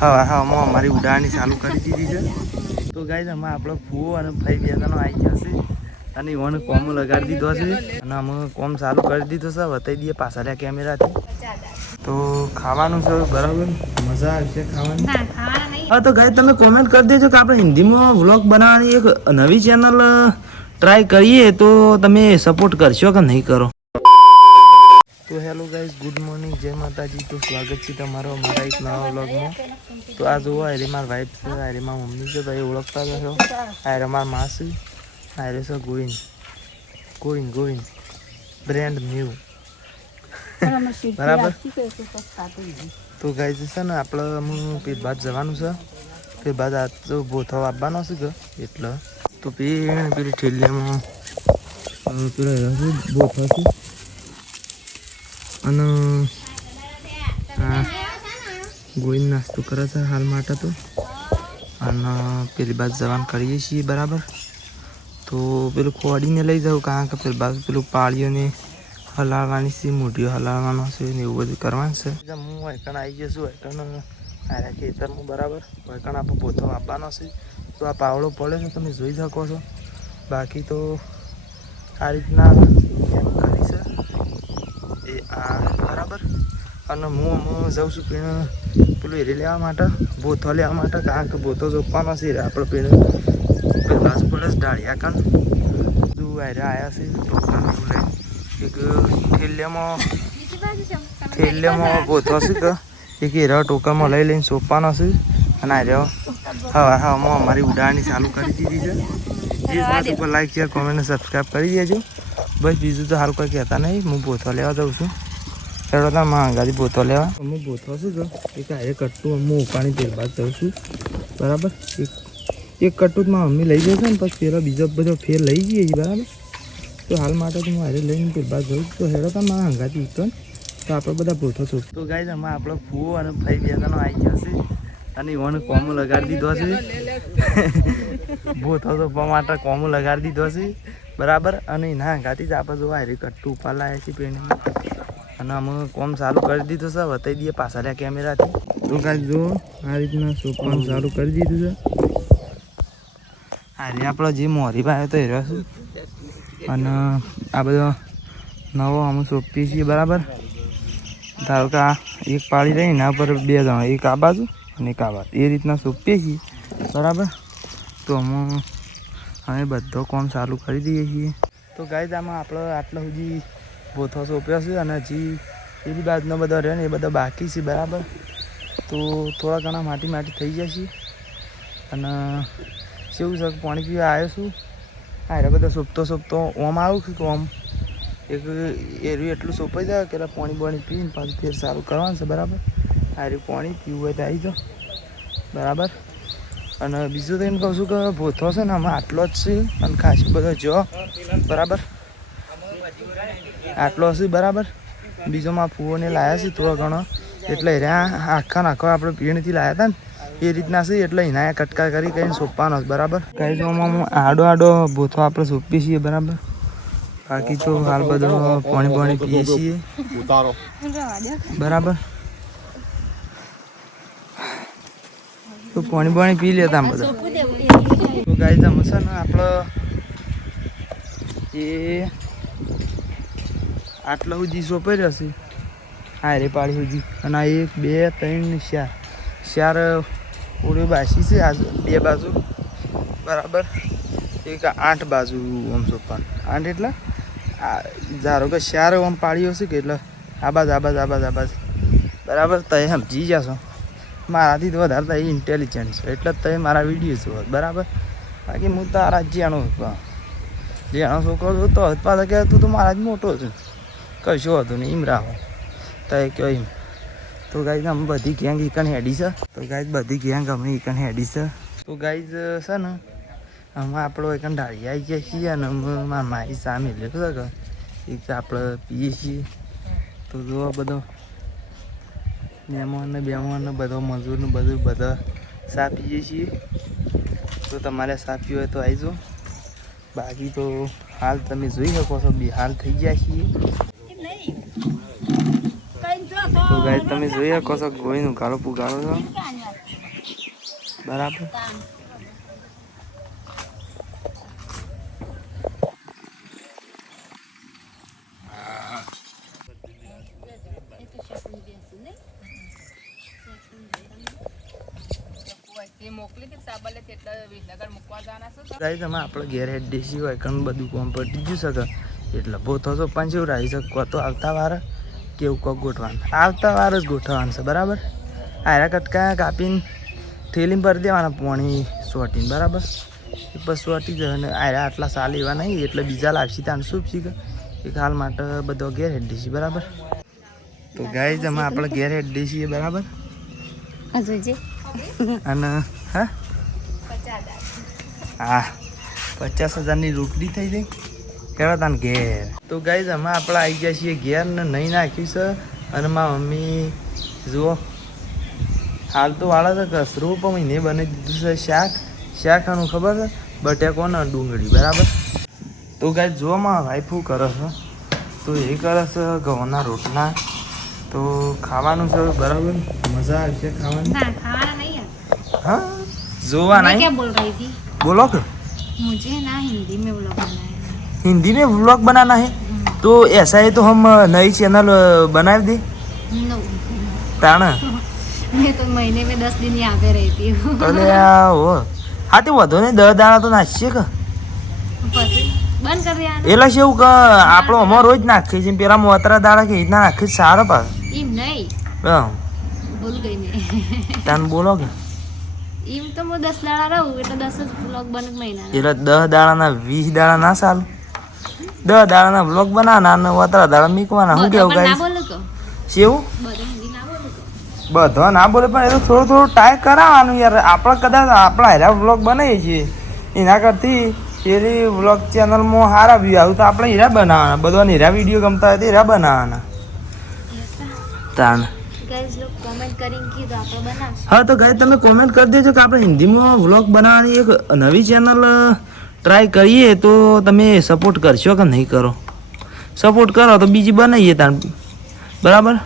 હા અમારી ઉડાણી ચાલુ કરી દીધી છે. તો ગાઈઝ અમે આપણો ફૂવો અને ફઈ બે જણો આવી ગયા છે અને એવાનો કોમ લગાડી દીધો છે અને અમે કોમ ચાલુ કરી દીધો છે. બતાવી દઈએ પાછળ કેમેરાથી. તો ખાવાનું છે બરાબર, મજા આવશે ખાવાની. હા તો ગાઈઝ તમે કોમેન્ટ કરી દેજો કે આપણે હિન્દીમાં વ્લોગ બનાવવાની એક નવી ચેનલ ટ્રાય કરીએ તો તમે સપોર્ટ કરશો કે નહીં કરો. તો હેલો ગાઈઝ, ગુડ મોર્નિંગ, જય માતાજી. તો સ્વાગત છે તમારો અમારા એક નવા વ્લોગમાં. તો આ જોવો આરે મારા વાઈફ છે, આરે મારા મમ્મી છે, તો એ ઓળખતા જશો. આરે મારા માસી, આરે છે ગોવિંદ બ્રેન્ડ ન્યૂ બરાબર. તો ગાઈઝ છે ને આપણે હું પેટ બાદ જવાનું છે. પેટ બાદ આ તો બોથો આપવાનો છે કે એટલે તો પેલી ઠેલીમાં પેલો બોથો છે અને ગોઈને નાસ્તો કરે છે હાલ માટે. તો અને પેલી બાજુ જવાનું કરીએ છીએ બરાબર. તો પેલું ખોડીને લઈ જાઉં કારણ કે પેલી બાજુ પેલું પાળીઓને હલાવવાની છે, મોઢીઓ હલાવવાનો છે ને એવું બધું કરવાનું છે. હું વૈકણ આવી ગયો છું, વૈકણ આયા ખેતરમાં બરાબર. વૈકણ આપણે પોતો આપવાનો છે. તો આ પાવડો પડે છે તમે જોઈ શકો છો. બાકી તો આ રીતના કરી છે એ આ બરાબર. અને હું જાઉં છું પેલું એરી લેવા માટે, બોથો લેવા માટે, કારણ કે બોથો જોપવાનો છે આપણે પેલું બાજુ પડે છે ડાળિયા કણ. તું આરે આવ્યા છે ટોકન લઈ એક થેલિયામાં બોથો છે કે એક એરા ટોકરમાં લઈને સોંપવાનો છે. અને આ રહ્યો હા અમારી ઉડાણી ચાલુ કરી દીધી છે. જે વાત ઉપર લાઈક શેર કોમેન્ટ સબસ્ક્રાઈબ કરી દેજો. બસ બીજું તો હાલ કોઈ કહેતા નહીં. હું બોથો લેવા જાઉં છું. ચાલો તમે માંગાથી બોથો લેવા. અમે બોથો છું કે એક આરે કટ્ટું હું ઉપાડી તેલ બાદ જાઉં છું બરાબર. એક કટ્ટું જ મારી મમ્મી લઈ જશે ને પછી પેલો બીજો બધો ફેર લઈ જઈએ છીએ બરાબર. તો હાલ માટે તો હું હારે લઈને તેલ બાદ જાઉં. તો હેડો તમે મારા હંગાથી ઉતર તો આપણે બધા બોથો છું. તો ગાઈઝ અમે આપણો ફૂવો અને ફઈ બે જણો આવી ગયા છે અને એવાનો કોમો લગાડી દીધો છે. બોથો સોંપવા માટે કોમો લગાડી દીધો છે બરાબર. અને એના હંગાથી જ આપણે જો હારે કટ્ટું ઉપર લાવ્યા છીએ પેણીમાં અને અમે કોમ ચાલુ કરી દીધું છે. બતાવી દઈએ પાછળ કેમેરાથી. તો ગાઈઝ જો આ રીતના સોંપવાનું ચાલુ કરી દીધું છે. હારે આપણો જે મોરી પાયો તો એ રહ્યો છે અને આ બધો નવો અમે સોંપીએ છીએ બરાબર. ધારો કે આ એક પાળી રહી એના પર બે જણા, એક આ બાજુ અને એક આ બાજુ, એ રીતના સોંપીએ છીએ બરાબર. તો અમે બધો કોમ ચાલુ કરી દઈએ છીએ. તો ગાઈઝ આમાં આપણે આટલા સુધી બોથો સોંપ્યો છે અને હજી પેલી બાજુનો બધો રહે ને એ બધો બાકી છે બરાબર. તો થોડા ઘણા માટી થઈ જાય છે અને કેવું છે પાણી પીવા આવ્યો છું. આ બધા સોંપતો ઓમ આવું કે ઓમ એક એરું એટલું સોંપાઈ જાય કે પાણી પીને પાછું ફેર સારું કરવાનું છે બરાબર. આ રહ્યું પાણી પીવું હોય તો આવી જાઓ બરાબર. અને બીજું તો એમ કહું છું કે બોથો છે ને આમાં આટલો જ છે અને ખાસ બધો જો બરાબર આટલો હશે બરાબર. બીજોમાં ફૂવોને લાવ્યા છે થોડો ઘણો એટલે આખો આપણે પીણીથી લાવ્યા હતા ને એ રીતના છે. એટલે એના કટકા કરી કહીને સોંપવાનો બરાબર. કઈ જોવામાં હું આડો બોથો આપણે સોંપીએ છીએ બરાબર. બાકી તો હાલ બધો પાણી પીએ છીએ બરાબર. તો પાણી પી લેતા બધા. તો ગાઈઝ અમે છે ને આપણે એ આટલા સુધી સોંપાઈ રહેશે આ રે પાળી સુધી. અને આ 1 2 3 4 ઓળી બાસી છે આ બે બાજુ બરાબર. એક 8 બાજુ આમ સોંપવાનું. 8 એટલે ધારો કે 4 આમ પાળીઓ છે કે એટલે આ બાજુ બરાબર. તમે સમજી જશો. મારાથી તો વધારે તો ઇન્ટેલિજન્ટ છે એટલે જ તમે મારા વિડીયો જુઓ બરાબર. બાકી હું તારા જેનો છોકરો જોતો પાછા કહે તું તો મારા જ મોટો છું. કશું હતું નહીં એમ રાહો તો એ કહો એમ. તો ગાઈઝ અમે બધી ગેંગ એકન હેડી છે. તો ગાઈઝ બધી ગેંગ અમે એકન હેડી છે. તો ગાઈઝ છે ને અમે આપણો એકન ઢાળી આવી ગયા છીએ અને મારા મારી સામે લેખો કે એક આપણે પીએ છીએ. તો જો બધો મહેમાનને બધો મજૂરને બધા સા પીએ છીએ. તો તમારે સા પીવો હોય તો આવી જાઓ. બાકી તો હાલ તમે જોઈ શકો છો હાલ થઈ ગયા છીએ. તો ગાઈસ તમે જોઈ શકો છો ગોળીનું ગાળો પુગાડો છો बराबर। ગાઈસ અમે આપણે ઘેર હેડ દેશી હોય ઘણું બધું કોમ પતી ગયું શકે એટલે પોતો તો પણ જેવું રહી શકે તો આવતા વાર કેવું કોક ગોઠવાનું આવતા વાર જ ગોઠવવાનું છે બરાબર. આયરા કટકા કાપીને થેલીમાં ભરી દેવાના પાણી સોટીને બરાબર. બસ સોટી જાય અને આયરા આટલા સાલ એવા નહીં એટલે બીજા લાવશી તાન શું શીખે એક હાલ માટે બધો ઘેર હેડ દેશી બરાબર. તો ગાઈસ અમે આપણે ઘેર હેડ દેશી બરાબર. અને હા 50,000ની રોટલી થઈ ગઈ કેવા તાન ઘેર. તો ગાઈસ અમે આપણે આવી ગયા છીએ ઘેર ને નહીં નાખ્યું છે અને મારા મમ્મી જુઓ હાલ તો વાળા છે કસરું પણ મહિને બની દીધું છે શાક આનું ખબર છે બટેકો ને ડુંગળી બરાબર. તો ગાઈસ જુઓ માં વાઈફું કરે છે તો એ કરે છે ઘઉંના રોટલા તો ખાવાનું છે બરાબર મજા આવશે ખાવાની. हाँ जोवा नहीं क्या बोल रही थी बोलो कि मुझे ना हिंदी में व्लॉग बनाना है. हिंदी में व्लॉग बनाना है तो ऐसा है तो हम नई चैनल बना दे. नो ताना मैं तो महीने में 10 दिन यहाँ पे रहती हूँ. अरे वो हाँ तो વધો ને 10 દાડા તો નાખીએ કે પછી બંધ કરી દેવાનું. એટલે શું કે આપણો અમાર રોજ નાખીએ છીએ પેલા મોતરા દાડા કે રીતના નાખી સારો પા એમ નહીં હા ભૂલ ગઈ મેં તાન બોલો કે એમ તો હું 10 દાડા રહું એટલે 10 જ વ્લોગ બને મહિના એટલે 10 દાડાના 20 દાડા ના ચાલ 10 દાડાના વ્લોગ બનાવવાના અને વતરા દાડા મીકવાના. હું કેવું ગાઈસ ના બોલે તો શેવું બધો ના બોલે પણ એ તો થોડું ટ્રાય કરાવવાનું યાર. આપણે કદાચ આપણા હેરા વ્લોગ બનાવીએ છીએ એના કરતી પેલી વ્લોગ ચેનલમાં સારા વ્યૂ આવ્યું તો આપણે હીરા બનાવવાના બધો હીરા વિડીયો ગમતા હોય તો હીરા બનાવવાના તાન. હા તો ગાઈસ તમે કોમેન્ટ કરી દેજો કે આપણે હિન્દીમાં વ્લોગ બનાવવાની એક નવી ચેનલ ટ્રાય કરીએ તો તમે સપોર્ટ કરશો કે નહીં કરો. સપોર્ટ કરો તો બીજી બનાવીએ તાન બરાબર.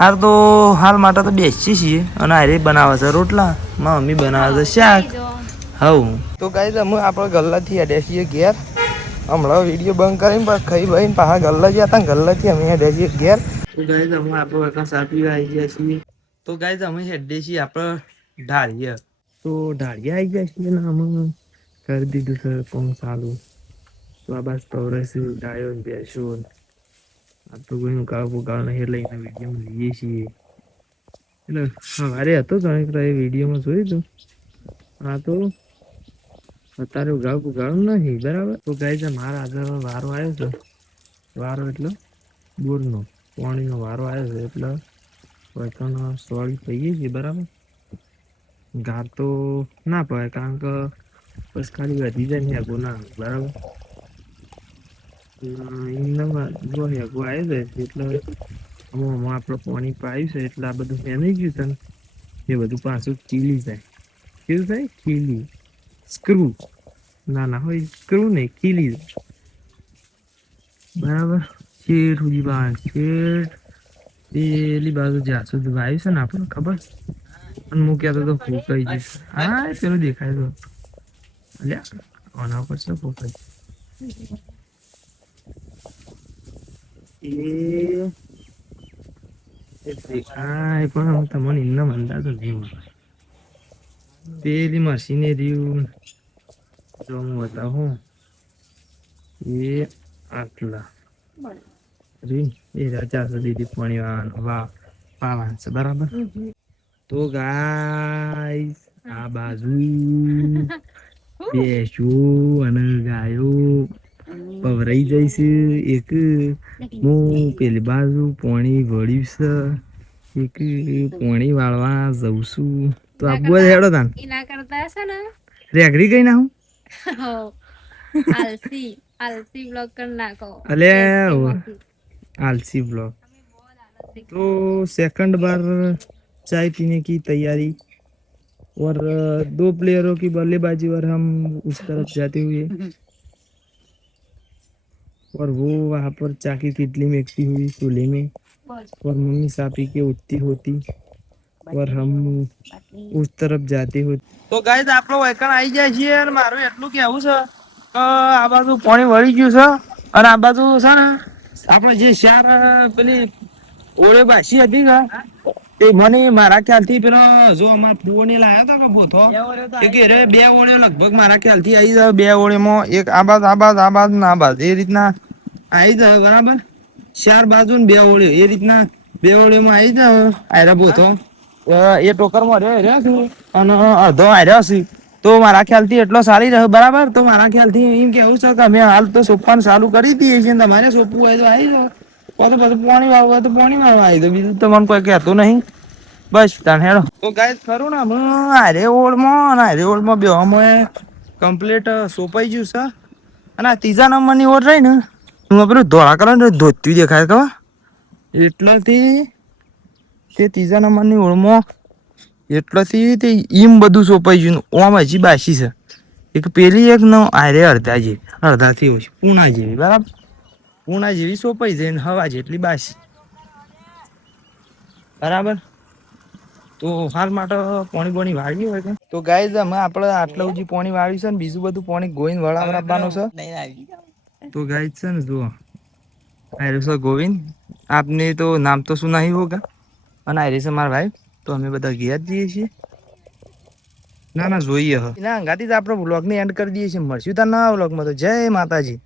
હાલ તો હાલ માટે તો બેસીએ છીએ અને હારે બનાવે છે રોટલા મારી મમ્મી બનાવે છે શાક. હવ તો ગાઈસ અમે આપણે ગલ્લાથી હેડ્યા છીએ ઘેર. હમણાં વિડીયો બંધ કરીને પણ ખાઈ બહીને પાછા ગલ્લા ગયા હતા ગલ્લાથી અમે હેડ્યા છીએ ઘેર. તો ગાઈસ અમે આપણો એકા સાપી આવી ગયા છીએ. તો ગાઈસ અમે હેડ્યા છીએ આપણે ઢાળિયા. તો ઢાળિયા આવી ગયા છીએ ને અમે કરી દીધું છે કોમ ચાલુ. તો આ બસ પવરેસી ડાયો ને બેસો આ તો કોઈનું કાળું નહીં એટલે એના વિડીયોમાં લઈએ છીએ. એટલે સવારે હતો ઘણી એ વિડીયોમાં જોયું હતું આ તો અત્યારે ગાળું નથી બરાબર. તો ગાઈસ મારા આગળ વારો આવ્યો છે વારો એટલે બોરનો પાણીનો વારો આવ્યો છે એટલે વતન સોળી પહીએ છીએ બરાબર. ગાર તો ના પડે કારણ કે બસ ખાલી વધી જાય ને આગો ના બરાબર. જો આગો આવી જાય એટલે આપણે પાણી પાયું છે એટલે આ બધું ફેમી ગયું છે ને એ બધું પાછું ખીલી જાય. કેવું થાય ખીલી સ્ક્રૂ ના હોય સ્ક્રૂ નહીં ખીલી બરાબર. શેઠ સુધી બહાર શેઠ પેલી બાજુ જ્યાં સુધી વાયુ છે ને આપણને ખબર અને મૂક્યા તો ફૂંકાઈ જઈશ. હા પેલું દેખાય તો અલ્યા આના પર છે ફૂંકાઈ દેખાય પણ હું તમને એમના અંદાજો નહીં મળે. પેલી મશીનરી જો હું બતાવું એ આટલા એ રજા સુધી પાણી પાવાનું છે બરાબર. તો ગાઈસ આ બાજુ બેસું અને ગાયો પવરાઈ જઈશ. એક હું પેલી બાજુ પાણી વળ્યું છે એક પાણી વાળવા જઉં છું. તો આબુ હેડો તાન એના કરતા છે ને રેગડી ગઈ ના હું આલસી બ્લોગ કર નાખો. અલે आलसी ब्लॉग. तो सेकंड बार चाय पीने की तैयारी और 2 प्लेयरों की बल्लेबाजी और हम उस तरफ जाते हुए और वो वहां पर चाय की किटली में एकती हुई चूल्हे में और मम्मी साहब पी के उठती होती और हम उस तरफ जाते हो तो गाइस આપણો વાયકણ આવી જાય છે અને મારું એટલું કેવું છે કે આ બાજુ પાણી વળી ગયું છે અને આ બાજુ છે ને આપણે જે શાર પેલી ઓળે બાસી હતી ને એ મને મારા ખ્યાલથી પેલો જો અમાર ફુઓને લાયા હતા કે પોથો એ કે રે બે ઓળે લગભગ મારા ખ્યાલથી આવી જાય બે ઓળેમાં એક આ બાદ ને આ બાદ એ રીતના આવી જાય બરાબર ચાર બાજુ ને બે ઓળે એ રીતના બે ઓળીમાં આવી જાય આયરા પોથો એ ટોકરમાં રહ્યા છું અને અડધો આર્યો છે તો મારા ખ્યાલથી એટલો સારી રહ્યો બરાબર તો મારા ખ્યાલથી એમ કેવું છે કે અમે હાલ તો સોંપવાનું ચાલુ કરી દઈએ છીએ તમારે સોંપવું હોય તો આવી જાઓ પછી પાણી વાળવું હોય તો પાણી વાળવા આવી દો બીજું તો મને કોઈ કહેતું નહીં બસ તાણ હેડો તો ગાઈસ ખરું ને હું હારે ઓળમાં અને હારે ઓળમાં બેવામાં કમ્પ્લીટ સોંપાઈ ગયું છે અને આ ત્રીજા નંબરની ઓળ રહી ને હું પેલું ધોળા કરો ને ધોતી દેખાય તો એટલાથી તે ત્રીજા નંબરની ઓળમાં એટલાથી તે ઈમ બધું સોંપાઈ ગયું ઓમ હજી બાસી છે એક પેલી એક ન આરે અડધાથી ઓછી પૂણા જેવી બરાબર પૂણા જેવી સોંપાઈ જાય ને હવા જેટલી બાસી બરાબર તો હાલ માટે પાણી વાળ્યું હોય તો ગાઈઝ અમે આપણે આટલા સુધી પાણી વાળ્યું છે ને બીજું બધું પાણી ગોવિંદ વળાવવાનું છે તો ગાઈઝ છે ને જુઓ આયરે છે ગોવિંદ આપને તો નામ તો સુના ही होगा અને આયરે છે મારા ભાઈ તો અમે બધા ગયા જ જઈએ છીએ ના જોઈએ એના અંગાથી જ આપણે વ્લોગને એન્ડ કરી દઈએ છીએ મળશું તાર નવા વ્લોગમાં તો જય માતાજી